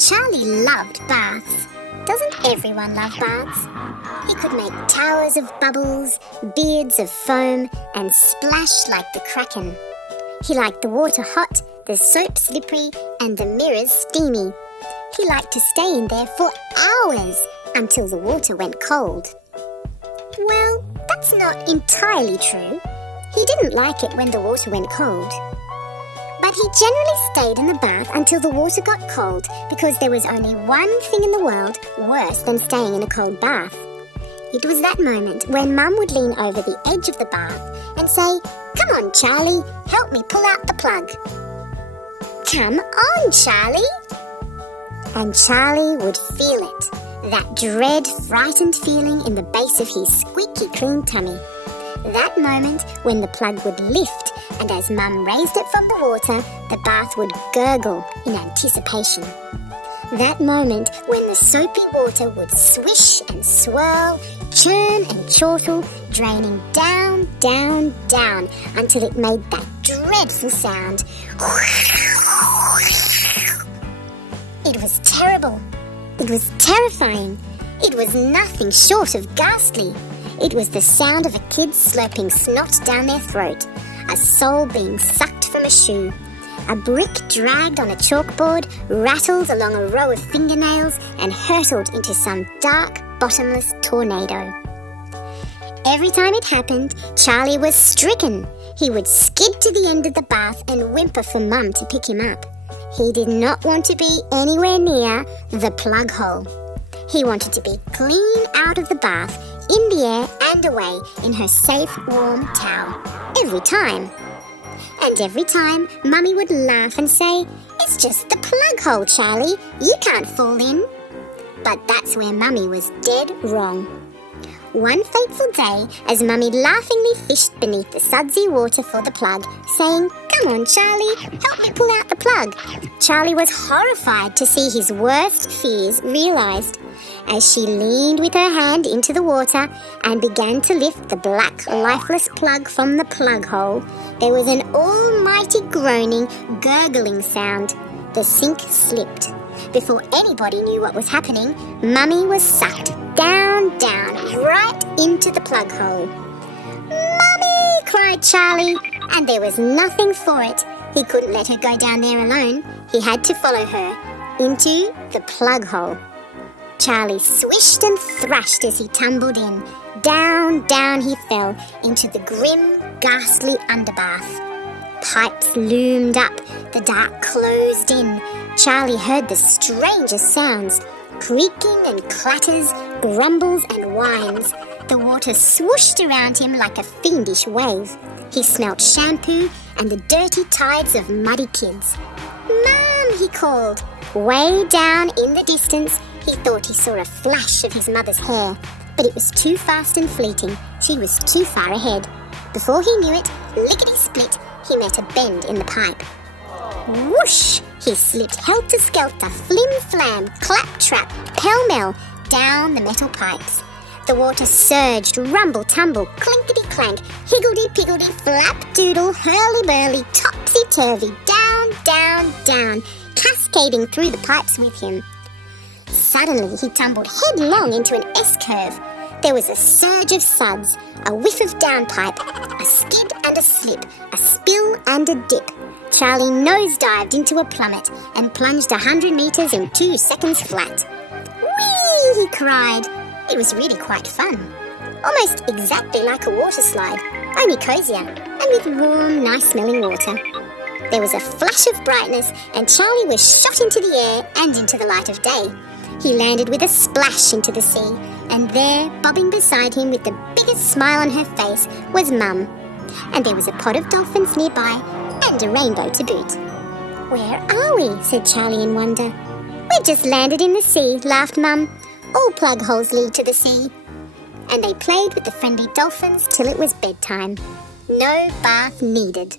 Charlie loved baths. Doesn't everyone love baths? He could make towers of bubbles, beards of foam, and splash like the Kraken. He liked the water hot, the soap slippery, and the mirrors steamy. He liked to stay in there for hours until the water went cold. Well, that's not entirely true. He didn't like it when the water went cold. But he generally stayed in the bath until the water got cold because there was only one thing in the world worse than staying in a cold bath. It was that moment when Mum would lean over the edge of the bath and say, "Come on, Charlie, help me pull out the plug." "Come on, Charlie." And Charlie would feel it, that dread, frightened feeling in the base of his squeaky clean tummy. That moment when the plug would lift, and as Mum raised it from the water, the bath would gurgle in anticipation. That moment when the soapy water would swish and swirl, churn and chortle, draining down, down, down, until it made that dreadful sound. It was terrible. It was terrifying. It was nothing short of ghastly. It was the sound of a kid slurping snot down their throat, a soul being sucked from a shoe. A brick dragged on a chalkboard, rattled along a row of fingernails, and hurtled into some dark, bottomless tornado. Every time it happened, Charlie was stricken. He would skid to the end of the bath and whimper for Mum to pick him up. He did not want to be anywhere near the plug hole. He wanted to be clean out of the bath, in the air and away in her safe, warm towel. Every time. And every time, Mummy would laugh and say, "It's just the plug hole, Charlie. You can't fall in." But that's where Mummy was dead wrong. One fateful day, as Mummy laughingly fished beneath the sudsy water for the plug, saying, "Come on, Charlie, help me pull out the plug," Charlie was horrified to see his worst fears realised. As she leaned with her hand into the water and began to lift the black, lifeless plug from the plug hole, there was an almighty groaning, gurgling sound. The sink slipped. Before anybody knew what was happening, Mummy was sucked down, down, right into the plug hole. "Mummy!" cried Charlie, and there was nothing for it. He couldn't let her go down there alone. He had to follow her into the plug hole. Charlie swished and thrashed as he tumbled in. Down, down he fell into the grim, ghastly underbath. Pipes loomed up, the dark closed in. Charlie heard the strangest sounds, creaking and clatters, grumbles and whines. The water swooshed around him like a fiendish wave. He smelt shampoo and the dirty tides of muddy kids. "Mum!" he called. Way down in the distance, he thought he saw a flash of his mother's hair, but it was too fast and fleeting. She was too far ahead. Before he knew it, lickety-split, he met a bend in the pipe. Whoosh! He slipped helter-skelter, flim-flam, clap-trap, pell-mell, down the metal pipes. The water surged, rumble-tumble, clinkety-clank, higgledy-piggledy, flap-doodle, hurly-burly, topsy-turvy, down, down, down, cascading through the pipes with him. Suddenly he tumbled headlong into an S-curve. There was a surge of suds, a whiff of downpipe, a skid and a slip, a spill and a dip. Charlie nosedived into a plummet and plunged 100 metres in 2 seconds flat. "Whee!" he cried. It was really quite fun. Almost exactly like a water slide, only cosier and with warm, nice-smelling water. There was a flash of brightness and Charlie was shot into the air and into the light of day. He landed with a splash into the sea, and there, bobbing beside him with the biggest smile on her face, was Mum. And there was a pod of dolphins nearby, and a rainbow to boot. "Where are we?" said Charlie in wonder. "We've just landed in the sea," laughed Mum. "All plug holes lead to the sea." And they played with the friendly dolphins till it was bedtime. No bath needed.